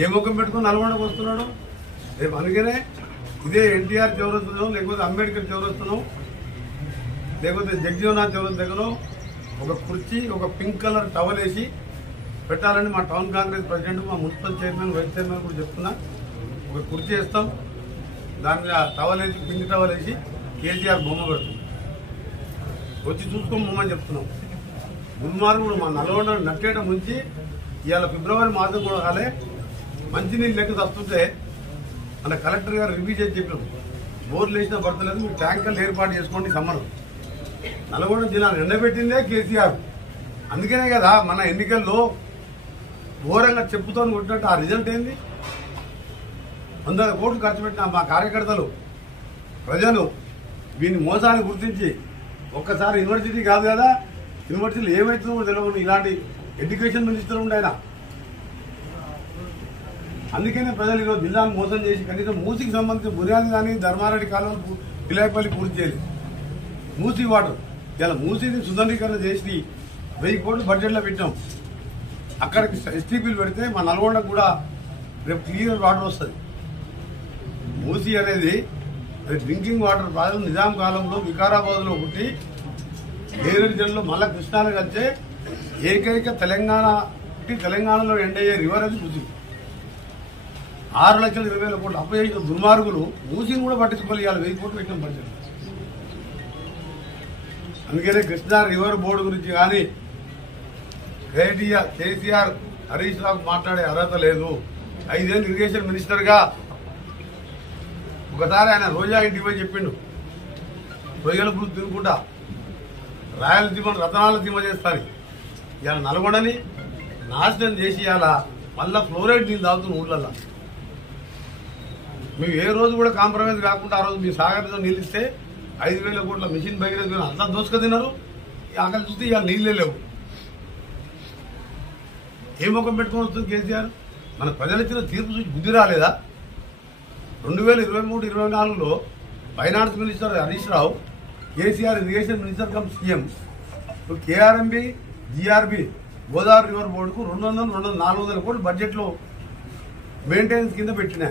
ఏ ముఖం పెట్టుకుని నల్గొండకు వస్తున్నాడు? రేపు అందుకనే ఇదే ఎన్టీఆర్ చౌరస్తలో, లేకపోతే అంబేద్కర్ చౌరస్తలో, లేకపోతే జగజీవనాథ్ చౌరస్తా దగ్గర ఒక కుర్చీ, ఒక పింక్ కలర్ టవల్ వేసి పెట్టాలని మా టౌన్ కాంగ్రెస్ ప్రెసిడెంట్, మా మున్సిపల్ చైర్మన్, వైస్ చైర్మన్ కూడా చెప్తున్నా. ఒక కుర్చీ వేస్తాం, దాని మీద టవల్ వేసి, పింక్ టవల్ వేసి కేసీఆర్ బొమ్మ పెడుతుంది. వచ్చి చూసుకోమని చెప్తున్నాం. మున్మార్గుడు మా నల్గొండ నట్టేట ముంచి ఇవాళ ఫిబ్రవరి మాసం కూడా కాలే మంచినీళ్ళు లెక్క వస్తుంటే మన కలెక్టర్ గారు రివ్యూ చేసి చెప్పాం. బోర్లు వేసినా పడతలేదు, మీరు ట్యాంకర్లు ఏర్పాటు చేసుకోండి. సమ్మర్ నల్గొండ జిల్లాను ఎండబెట్టిందే కేసీఆర్. అందుకనే కదా మన ఎన్నికల్లో ఘోరంగా చెప్పుతో కొట్టినట్టు ఆ రిజల్ట్ ఏంది? 100 కోట్లు ఖర్చు పెట్టిన మా కార్యకర్తలు, ప్రజలు దీన్ని మోసాన్ని గుర్తించి ఒక్కసారి యూనివర్సిటీ కాదు కదా, యూనివర్సిటీలు ఏమవుతుందో తెలియదు. ఇలాంటి ఎడ్యుకేషన్ మినిస్టర్ ఉండే ఆయన. అందుకనే ప్రజలు ఈరోజు జిల్లాను మోసం చేసి కనీసం మూసికి సంబంధించిన బుర్యాది కానీ ధర్మారెడ్డి కాలువ పిలాయపల్లి పూర్తి చేయలేదు. మూసి వాటర్ ఇలా మూసిని సుందరీకరణ చేసి 1000 కోట్లు బడ్జెట్లో పెట్టాం. అక్కడికి ఎస్టీపీలు పెడితే మా నల్గొండకు కూడా రేపు క్లియర్ వాటర్ వస్తుంది. మూసి అనేది డ్రింకింగ్ వాటర్ ప్రాజెక్టు నిజాం కాలంలో వికారాబాద్లో పుట్టి నేరేడు జిల్లాలో మళ్ళా కృష్ణాను కలిసే ఏకైక తెలంగాణలో ఎండయ్యే రివర్ అది మూసి. 6,20,000 కోట్లు అప్పు చేసిన దుర్మార్గులు మూసిని కూడా పట్టించుకోవాలి. ఇవాళ 1000 కోట్లు పెట్టిన బడ్జెట్. అందుకనే కృష్ణా రివర్ బోర్డు గురించి కానీ కేసీఆర్ హరీష్ రావు మాట్లాడే అర్హత లేదు. 5 ఏళ్ళు ఇరిగేషన్ మినిస్టర్ గా ఒకసారి ఆయన రోజా ఇంటికి పోయి చెప్పిండు, రొయ్యల పులుసు తినుకుంటా రాయలసీమను రతనాలసీమ చేస్తాను. ఇవాళ నల్గొండని నాశనం చేసి ఇవాళ మళ్ళా ఫ్లోరైడ్ నీళ్ళు తాగుతున్న ఊళ్ళల్లో. మేము ఏ రోజు కూడా కాంప్రమైజ్ కాకుండా ఆ రోజు మీ సాగర్తో నీళ్ళు ఇస్తే 5,000 కోట్ల మిషన్ భగీరథ అంతా దోసుక తిన్నారు. అక్కడ చూస్తే ఇవాళ నీళ్ళే లేవు. ఏ ముఖం పెట్టుకొని వస్తుంది కేసీఆర్? మన ప్రజలు ఇచ్చిన తీర్పు చూసి బుద్ధి రాలేదా? 2023-24లో finance minister Harish Rao, KCR irrigation minister cum CM. ఇప్పుడు కేఆర్ఎంబి, జీఆర్బి, గోదావరి రివర్ బోర్డుకు 200-400 కోట్లు బడ్జెట్లో మెయింటెనెన్స్ కింద పెట్టినా.